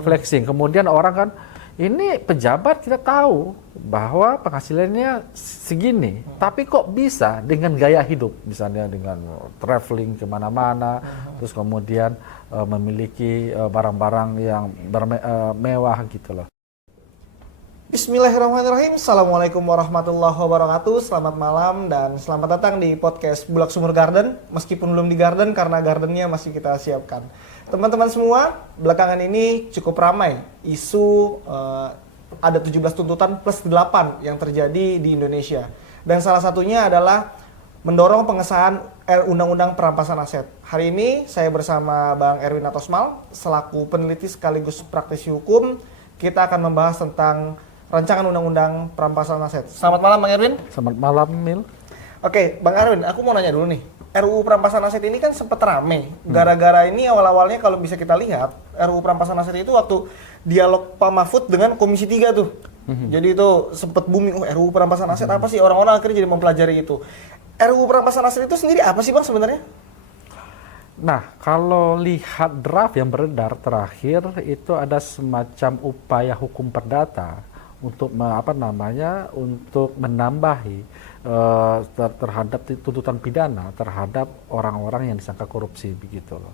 Flexing. Kemudian orang kan, ini pejabat kita tahu bahwa penghasilannya segini, tapi kok bisa dengan gaya hidup, misalnya dengan traveling kemana-mana, terus kemudian memiliki barang-barang yang mewah gitu loh. Bismillahirrahmanirrahim. Assalamualaikum warahmatullahi wabarakatuh. Selamat malam dan selamat datang di podcast Bulak Sumur Garden. Meskipun belum di garden karena gardennya masih kita siapkan. Teman-teman semua, belakangan ini cukup ramai isu ada 17 tuntutan plus 8 yang terjadi di Indonesia. Dan salah satunya adalah mendorong pengesahan Undang-Undang Perampasan Aset. Hari ini saya bersama Bang Erwin Atosmal selaku peneliti sekaligus praktisi hukum. Kita akan membahas tentang rancangan Undang-Undang Perampasan Aset. Selamat malam Bang Erwin. Selamat malam, Mil. Oke, Bang Erwin, aku mau nanya dulu nih. RUU Perampasan Aset ini kan sempat rame. Gara-gara ini awal-awalnya kalau bisa kita lihat, RUU Perampasan Aset itu waktu dialog Pak Mahfud dengan Komisi 3 tuh. Jadi itu sempat booming, RUU Perampasan Aset apa sih? Orang-orang akhirnya jadi mempelajari itu. RUU Perampasan Aset itu sendiri apa sih Bang sebenarnya? Nah, kalau lihat draft yang beredar terakhir, itu ada semacam upaya hukum perdata untuk untuk menambahi terhadap tuntutan pidana terhadap orang-orang yang disangka korupsi begitu loh.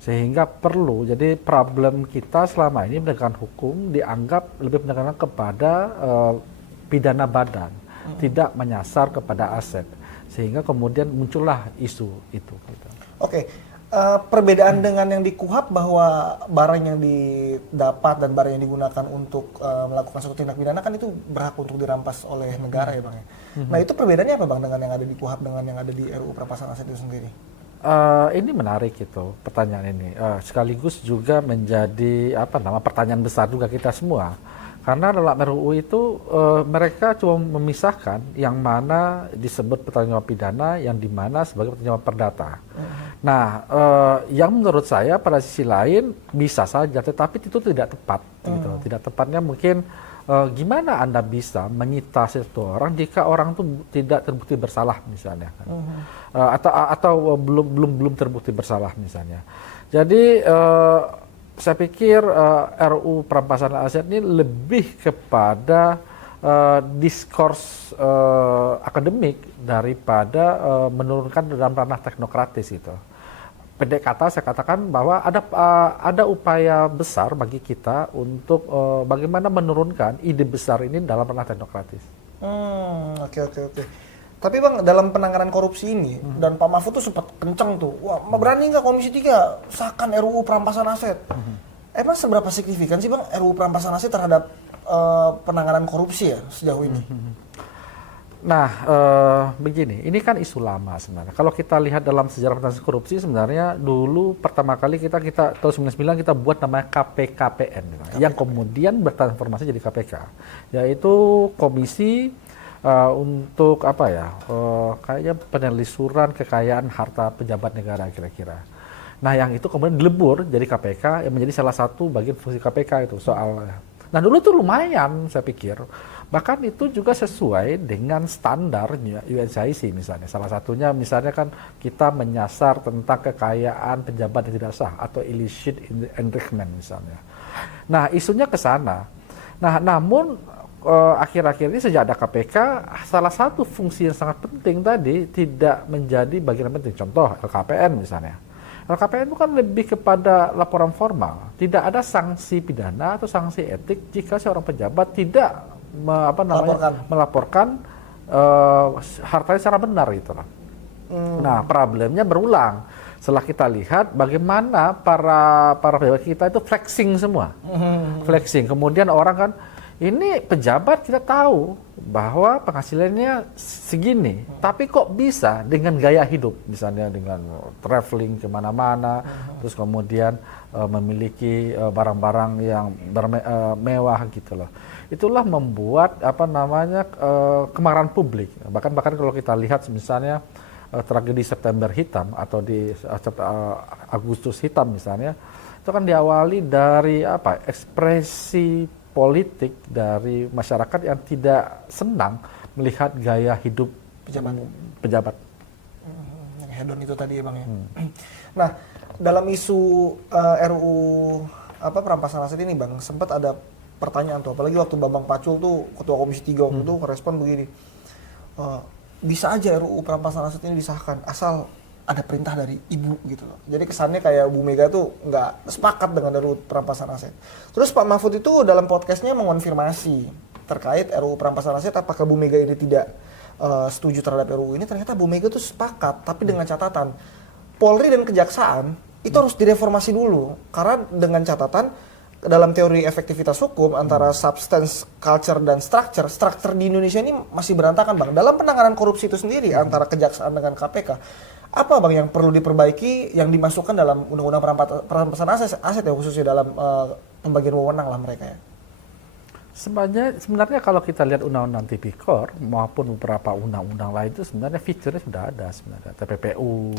Sehingga perlu, jadi problem kita selama ini penegakan hukum dianggap lebih menekankan kepada pidana badan, tidak menyasar kepada aset. Sehingga kemudian muncullah isu itu gitu. Oke. Perbedaan dengan yang di KUHAP bahwa barang yang didapat dan barang yang digunakan untuk melakukan suatu tindak pidana kan itu berhak untuk dirampas oleh negara ya Bang ya. Nah itu perbedaannya apa Bang dengan yang ada di KUHAP dengan yang ada di RUU Perampasan Aset itu sendiri? Ini menarik itu pertanyaan ini. Sekaligus juga menjadi pertanyaan besar juga kita semua. Karena dalam RUU itu mereka cuma memisahkan yang mana disebut pertanggungan pidana, yang dimana sebagai pertanggungan perdata. Nah, yang menurut saya pada sisi lain bisa saja, tetapi itu tidak tepat. Gitu. Tidak tepatnya mungkin gimana Anda bisa menyita satu orang jika orang itu tidak terbukti bersalah misalnya, kan? Atau belum terbukti bersalah misalnya. Jadi saya pikir RUU Perampasan Aset ini lebih kepada diskurs akademik daripada menurunkan dalam ranah teknokratis itu. Pendek kata saya katakan bahwa ada upaya besar bagi kita untuk bagaimana menurunkan ide besar ini dalam ranah teknokratis. Oke. Tapi Bang, dalam penanganan korupsi ini, dan Pak Mahfud tuh sempat kenceng tuh, wah berani nggak Komisi 3 sahkan RUU Perampasan Aset? Emang seberapa signifikan sih Bang RUU Perampasan Aset terhadap penanganan korupsi ya sejauh ini? Nah, begini, ini kan isu lama sebenarnya. Kalau kita lihat dalam sejarah penanganan korupsi, sebenarnya dulu pertama kali kita tahun 99 kita buat namanya KPKPN, yang kemudian bertransformasi jadi KPK, yaitu komisi untuk kayaknya penelusuran kekayaan harta pejabat negara kira-kira. Nah, yang itu kemudian dilebur jadi KPK yang menjadi salah satu bagian fungsi KPK itu soalnya. Nah, dulu tuh lumayan saya pikir. Bahkan itu juga sesuai dengan standarnya UNCIC misalnya. Salah satunya misalnya kan kita menyasar tentang kekayaan pejabat yang tidak sah atau illicit enrichment misalnya. Nah, isunya ke sana. Nah, namun akhir-akhir ini sejak ada KPK, salah satu fungsi yang sangat penting tadi tidak menjadi bagian penting. Contoh LKPN misalnya. LKPN itu kan lebih kepada laporan formal. Tidak ada sanksi pidana atau sanksi etik jika seorang pejabat tidak melaporkan hartanya secara benar gitu lah. Nah, problemnya berulang. Setelah kita lihat bagaimana para pejabat kita itu flexing semua. Flexing. Kemudian orang kan, ini pejabat kita tahu bahwa penghasilannya segini, tapi kok bisa dengan gaya hidup, misalnya dengan traveling kemana-mana, terus kemudian memiliki barang-barang yang mewah gitu loh. Itulah membuat kemarahan publik. Bahkan kalau kita lihat misalnya tragedi September Hitam atau di Agustus Hitam misalnya, itu kan diawali dari ekspresi politik dari masyarakat yang tidak senang melihat gaya hidup pejabat. Yang hedon itu tadi ya Bang ya. Nah, dalam isu RUU perampasan aset ini Bang, sempat ada pertanyaan tuh, apalagi waktu Bambang Pacul tuh ketua Komisi 3 waktu itu merespon begini. Bisa aja RUU perampasan aset ini disahkan asal ada perintah dari ibu gitu loh. Jadi kesannya kayak Bu Mega tuh nggak sepakat dengan RUU perampasan aset. Terus Pak Mahfud itu dalam podcastnya mengonfirmasi terkait RUU perampasan aset apakah Bu Mega ini tidak setuju terhadap RUU ini. Ternyata Bu Mega tuh sepakat, tapi dengan catatan Polri dan Kejaksaan itu harus direformasi dulu, karena dengan catatan dalam teori efektivitas hukum antara substance, culture, dan structure di Indonesia ini masih berantakan Bang. Dalam penanganan korupsi itu sendiri antara Kejaksaan dengan KPK, apa Bang yang perlu diperbaiki yang dimasukkan dalam Undang-Undang Perampasan Aset ya, khususnya dalam pembagian wewenang lah mereka ya? Sebenarnya kalau kita lihat undang-undang Tipikor maupun beberapa undang-undang lain itu sebenarnya fiturnya sudah ada sebenarnya. TPPU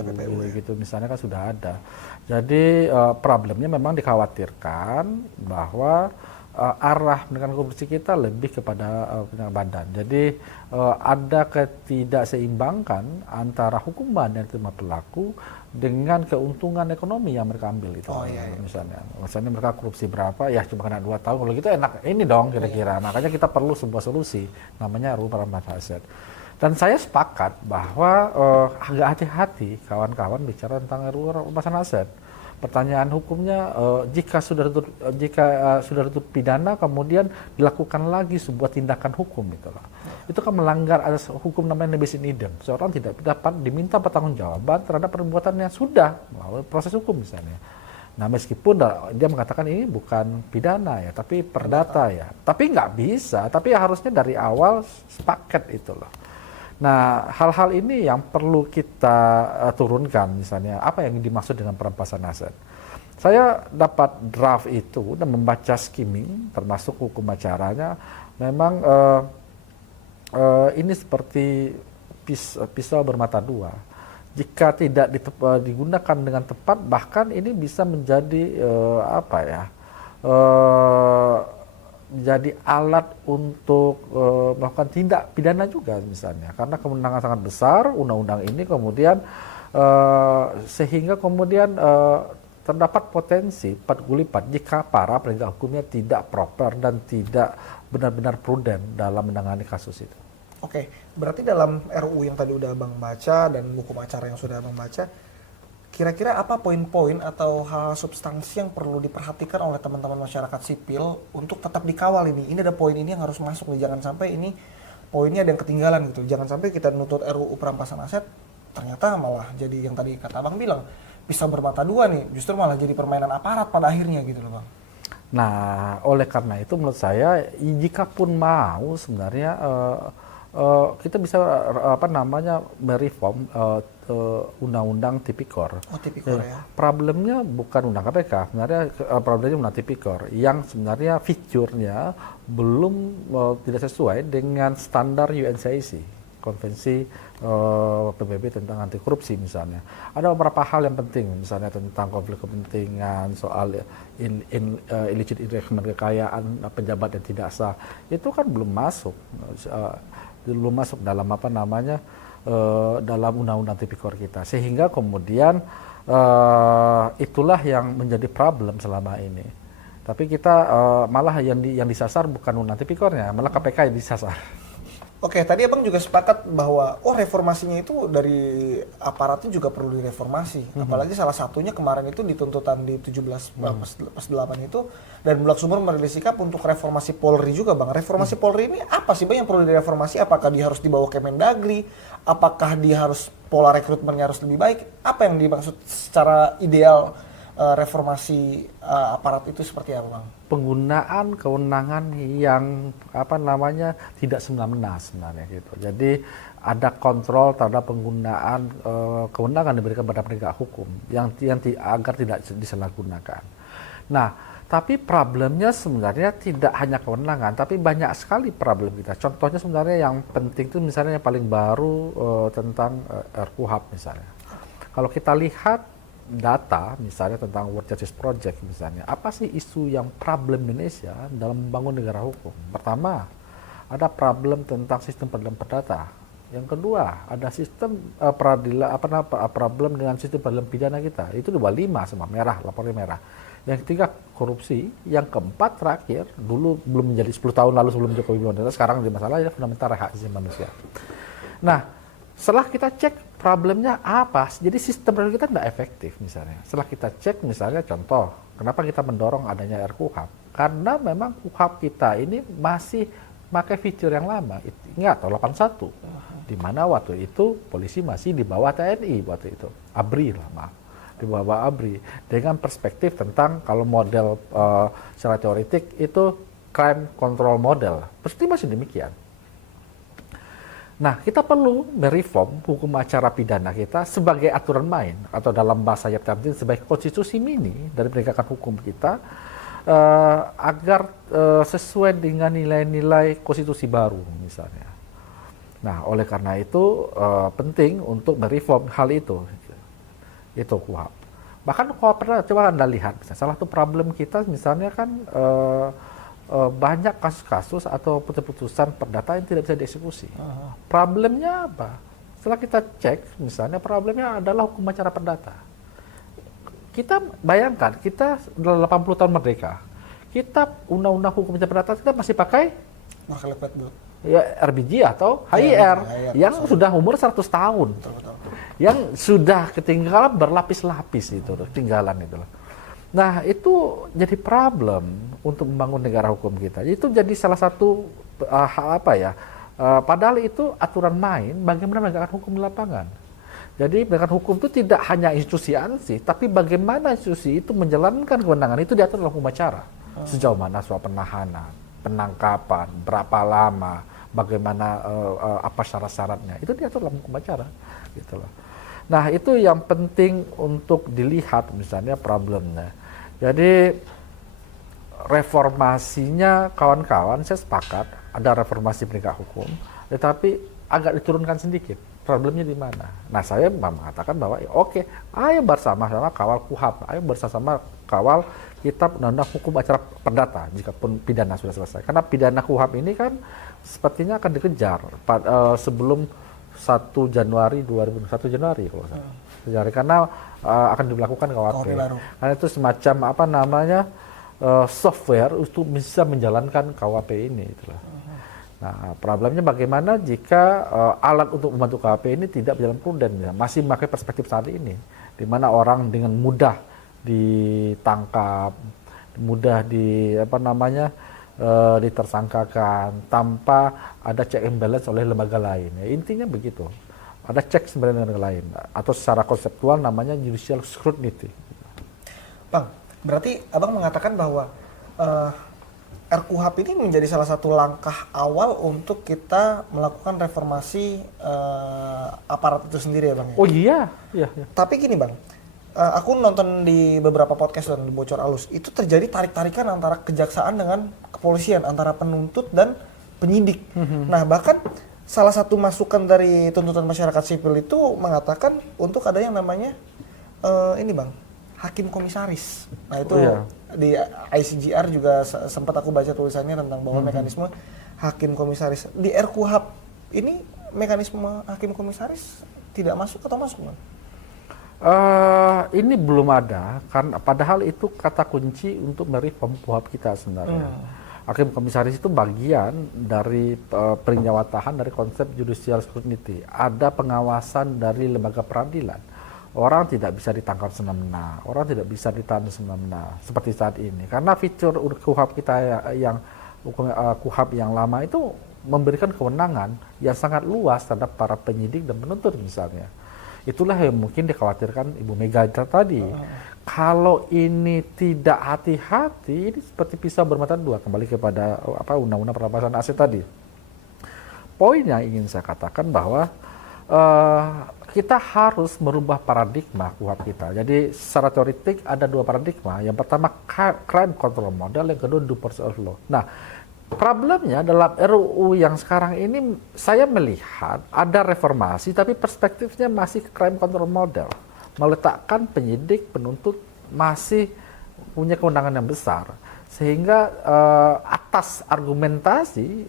gitu misalnya kan sudah ada. Jadi problemnya memang dikhawatirkan bahwa arah penegakan korupsi kita lebih kepada penegakan badan. Jadi ada ketidakseimbangan antara hukuman yang diterima pelaku dengan keuntungan ekonomi yang mereka ambil itu. Misalnya mereka korupsi berapa, ya cuma kena 2 tahun. Kalau gitu enak ini dong kira-kira. Makanya kita perlu sebuah solusi namanya RUU Perampasan Aset. Dan saya sepakat bahwa agak hati-hati kawan-kawan bicara tentang RUU Perampasan Aset. Pertanyaan hukumnya jika sudah tutup pidana kemudian dilakukan lagi sebuah tindakan hukum itulah. Itu kan melanggar asas hukum namanya nebis in idem. Seorang tidak dapat diminta pertanggungjawaban terhadap perbuatan yang sudah melalui proses hukum misalnya. Nah meskipun dia mengatakan ini bukan pidana ya, tapi perdata ya. Tapi nggak bisa, tapi harusnya dari awal sepaket itu loh. Nah, hal-hal ini yang perlu kita turunkan misalnya, apa yang dimaksud dengan perampasan aset. Saya dapat draft itu dan membaca skimming, termasuk hukum acaranya, memang ini seperti pisau bermata dua. Jika tidak digunakan dengan tepat, bahkan ini bisa menjadi jadi alat untuk melakukan tindak pidana juga misalnya, karena kewenangan sangat besar undang-undang ini kemudian sehingga kemudian terdapat potensi 4 kali lipat jika para penegak hukumnya tidak proper dan tidak benar-benar prudent dalam menangani kasus itu. Oke, berarti dalam RUU yang tadi udah Abang baca dan hukum acara yang sudah Abang baca, kira-kira apa poin-poin atau hal substansi yang perlu diperhatikan oleh teman-teman masyarakat sipil untuk tetap dikawal ini? Ini ada poin ini yang harus masuk nih, jangan sampai ini poinnya ada yang ketinggalan gitu. Jangan sampai kita nuntut RUU perampasan aset, ternyata malah jadi yang tadi kata Abang bilang, pisau bermata dua nih, justru malah jadi permainan aparat pada akhirnya gitu loh Bang. Nah, oleh karena itu menurut saya, jika pun mau sebenarnya kita bisa mereform undang-undang Tipikor. Oh, Tipikor ya. Problemnya bukan undang KPK, sebenarnya problemnya undang Tipikor yang sebenarnya fiturnya belum tidak sesuai dengan standar UNCIC, Konvensi PBB tentang anti korupsi misalnya. Ada beberapa hal yang penting, misalnya tentang konflik kepentingan, soal illicit enrichment, kekayaan pejabat yang tidak sah, itu kan belum masuk dalam dalam undang-undang Tipikor kita, sehingga kemudian itulah yang menjadi problem selama ini. Tapi kita malah yang disasar bukan undang Tipikornya, malah KPK yang disasar. Oke, tadi Abang juga sepakat bahwa reformasinya itu dari aparatnya juga perlu direformasi. Apalagi salah satunya kemarin itu di tuntutan di 17 pas 8 itu, dan Bulak Sumur merilis sikap untuk reformasi Polri juga Bang. Reformasi Polri ini apa sih Bang yang perlu direformasi? Apakah dia harus dibawa Kemendagri? Apakah dia harus pola rekrutmennya harus lebih baik? Apa yang dimaksud secara ideal reformasi aparat itu seperti apa Bang? Penggunaan kewenangan yang tidak semena-mena sebenarnya gitu. Jadi ada kontrol terhadap penggunaan kewenangan diberikan pada penegak hukum yang agar tidak disalahgunakan. Nah, tapi problemnya sebenarnya tidak hanya kewenangan, tapi banyak sekali problem kita. Contohnya sebenarnya yang penting itu misalnya yang paling baru tentang RKUHP misalnya. Kalau kita lihat data misalnya tentang World Justice Project misalnya, apa sih isu yang problem Indonesia dalam membangun negara hukum? Pertama, ada problem tentang sistem peradilan perdata. Yang kedua, ada sistem problem dengan sistem peradilan pidana kita. Itu 25 semua merah, lapornya merah. yang ketiga korupsi, yang keempat terakhir dulu belum menjadi 10 tahun lalu sebelum Jokowi Widodo, sekarang jadi masalah ya fundamental hak asasi manusia. Nah, setelah kita cek problemnya apa, jadi sistem peradilan kita tidak efektif misalnya. Setelah kita cek misalnya contoh, kenapa kita mendorong adanya RKUHP? Karena memang KUHP kita ini masih pakai fitur yang lama. Ingat, tahun 81, di mana waktu itu polisi masih di bawah TNI waktu itu, ABRI lah maaf. Di bawah ABRI dengan perspektif tentang kalau model secara teoretik itu crime control model, pasti masih demikian. Nah, kita perlu mereform hukum acara pidana kita sebagai aturan main atau dalam bahasa Yap Tamtin sebagai konstitusi mini dari penegakan hukum kita agar sesuai dengan nilai-nilai konstitusi baru misalnya. Nah, oleh karena itu penting untuk mereform hal itu KUHP. Bahkan kalau pernah coba Anda lihat, misalnya, salah satu problem kita misalnya kan banyak kasus-kasus atau putusan perdata yang tidak bisa dieksekusi. Problemnya apa? Setelah kita cek, misalnya problemnya adalah hukum acara perdata. Kita bayangkan, kita dalam 80 tahun merdeka, kita undang-undang hukum acara perdata kita masih pakai ya RBG atau HIR yang sudah umur 100 tahun. Yang sudah ketinggalan berlapis-lapis itu, ketinggalan itu. Nah, itu jadi problem untuk membangun negara hukum kita. Itu jadi salah satu padahal itu aturan main bagaimana menegakkan hukum di lapangan. Jadi menegakkan hukum itu tidak hanya institusi ANSI, tapi bagaimana institusi itu menjalankan kewenangan itu diatur dalam hukum acara. Sejauh mana soal penahanan, penangkapan, berapa lama, bagaimana apa syarat-syaratnya, itu diatur dalam hukum acara, gitu loh. Nah, itu yang penting untuk dilihat misalnya problemnya. Jadi reformasinya kawan-kawan saya sepakat ada reformasi penegak hukum, tetapi agak diturunkan sedikit. Problemnya di mana? Nah, saya mengatakan bahwa oke, ayo bersama-sama kawal KUHP, ayo bersama-sama kawal kitab undang-undang hukum acara perdata jika pun pidana sudah selesai. Karena pidana KUHP ini kan sepertinya akan dikejar sebelum 1 Januari 2001 Januari kalau saya. Karena akan dilakukan KUHP. Karena itu semacam software untuk bisa menjalankan KUHP ini itulah. Nah, problemnya bagaimana jika alat untuk membantu KUHP ini tidak berjalan prudent, ya, masih memakai perspektif saat ini, di mana orang dengan mudah ditangkap, mudah ditersangkakan tanpa ada check and balance oleh lembaga lain. Ya, intinya begitu. Ada check sebenarnya dengan lain atau secara konseptual namanya judicial scrutiny. Bang, berarti Abang mengatakan bahwa RKUHP ini menjadi salah satu langkah awal untuk kita melakukan reformasi aparat itu sendiri ya Bang? Oh iya. Tapi gini Bang, aku nonton di beberapa podcast dan Bocor Alus, itu terjadi tarik-tarikan antara kejaksaan dengan kepolisian, antara penuntut dan penyidik. Nah, bahkan salah satu masukan dari tuntutan masyarakat sipil itu mengatakan untuk ada yang namanya ini Bang, hakim komisaris. Nah, itu di ICGR juga sempat aku baca tulisannya tentang bahwa mekanisme hakim komisaris. Di RKUHP ini mekanisme hakim komisaris tidak masuk atau masuk Bang? Ini belum ada, kan padahal itu kata kunci untuk mereform KUHP kita sebenarnya. Hakim komisaris itu bagian dari penyawatahan dari konsep judicial scrutiny. Ada pengawasan dari lembaga peradilan. Orang tidak bisa ditangkap semena-mena, orang tidak bisa ditahan semena-mena seperti saat ini. Karena fitur KUHP kita KUHP yang lama itu memberikan kewenangan yang sangat luas terhadap para penyidik dan penuntut misalnya. Itulah yang mungkin dikhawatirkan Ibu Mega tadi. Kalau ini tidak hati-hati, ini seperti pisau bermata dua, kembali kepada undang-undang perampasan aset tadi. Poin yang ingin saya katakan bahwa kita harus merubah paradigma KUHP kita. Jadi secara teoretik ada dua paradigma. Yang pertama crime control model, yang kedua due process of law. Nah, problemnya dalam RUU yang sekarang ini saya melihat ada reformasi tapi perspektifnya masih crime control model. Meletakkan penyidik, penuntut masih punya kewenangan yang besar. Sehingga atas argumentasi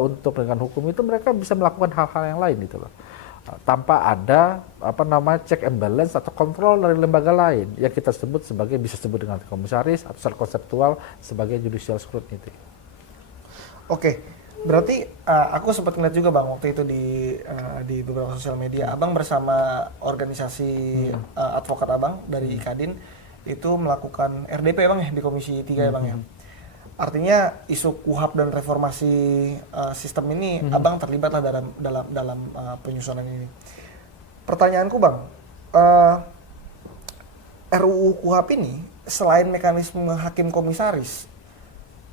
untuk penegakan hukum itu mereka bisa melakukan hal-hal yang lain gitu loh. tanpa ada check and balance atau kontrol dari lembaga lain yang kita sebut sebagai, bisa disebut dengan komisaris atau secara konseptual sebagai judicial scrutiny. Oke, berarti aku sempat ngeliat juga Bang waktu itu di beberapa sosial media, Abang bersama organisasi advokat Abang dari Kadin itu melakukan RDP Bang ya di Komisi 3 ya Bang ya. Artinya isu KUHAP dan reformasi sistem ini Abang terlibatlah dalam penyusunan ini. Pertanyaanku Bang, RUU KUHAP ini selain mekanisme hakim komisaris,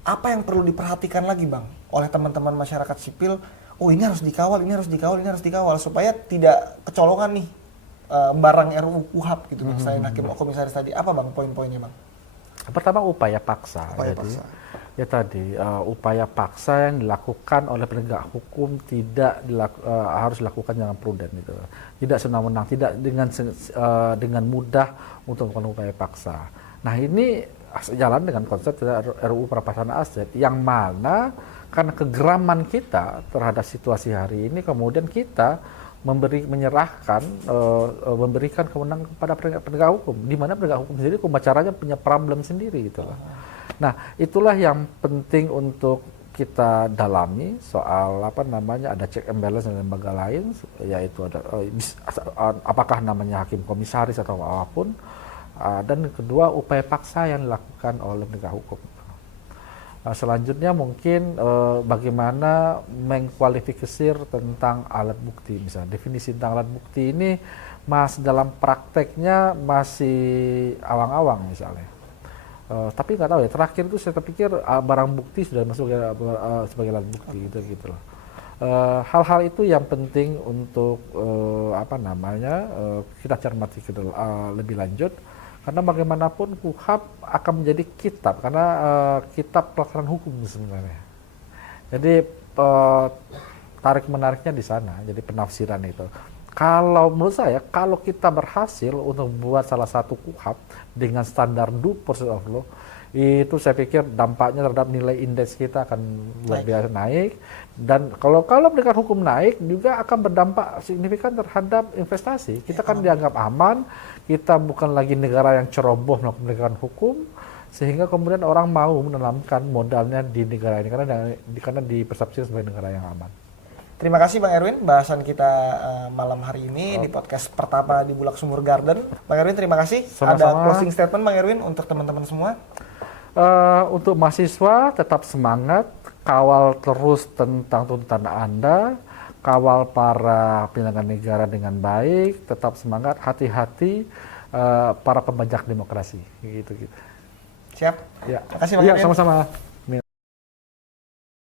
apa yang perlu diperhatikan lagi Bang oleh teman-teman masyarakat sipil? Oh ini harus dikawal, ini harus dikawal, ini harus dikawal supaya tidak kecolongan nih barang RUU KUHAP gitu Bang. Selain hakim komisaris tadi, apa Bang poin-poinnya Bang? Pertama upaya paksa. Upaya paksa yang dilakukan oleh penegak hukum harus dilakukan dengan prudent gitu. Tidak senang-senang, tidak dengan mudah untuk melakukan upaya paksa. Nah ini jalan dengan konsep RUU perampasan aset yang mana karena kegeraman kita terhadap situasi hari ini kemudian kita memberikan kewenangan kepada penegak hukum, di mana penegak hukum sendiri hukum acaranya punya problem sendiri gitu loh. Nah itulah yang penting untuk kita dalami soal ada check and balance dan lembaga lain, yaitu ada apakah namanya hakim komisaris atau apapun. Dan kedua upaya paksa yang dilakukan oleh penegak hukum. Selanjutnya mungkin bagaimana mengkualifikasir tentang alat bukti, misalnya definisi tentang alat bukti ini dalam prakteknya masih awang-awang misalnya. Tapi nggak tahu ya, terakhir itu saya pikir barang bukti sudah masuk sebagai alat bukti gitu loh. Hal-hal itu yang penting untuk kita cermati lebih lanjut. Karena bagaimanapun KUHAP akan menjadi kitab, karena kitab pelaksanaan hukum sebenarnya. Jadi tarik-menariknya di sana, jadi penafsiran itu. Kalau menurut saya, kalau kita berhasil untuk membuat salah satu KUHAP dengan standar due process of law, itu saya pikir dampaknya terhadap nilai indeks kita akan luar biasa naik. Dan kalau penegak hukum naik juga akan berdampak signifikan terhadap investasi. Kita kan dianggap aman, kita bukan lagi negara yang ceroboh melakukan penegakan hukum, sehingga kemudian orang mau menanamkan modalnya di negara ini karena dipersepsikan sebagai negara yang aman. Terima kasih Bang Erwin, bahasan kita malam hari ini di podcast pertama di Bulak Sumur Garden. Bang Erwin terima kasih. Sama-sama. Ada closing statement Bang Erwin untuk teman-teman semua? Untuk mahasiswa tetap semangat, kawal terus tentang tuntutan Anda, kawal para penyelenggara negara dengan baik, tetap semangat, hati-hati para pembajak demokrasi, gitu. Siap. Ya. Terima kasih Bang Erwin. Sama-sama.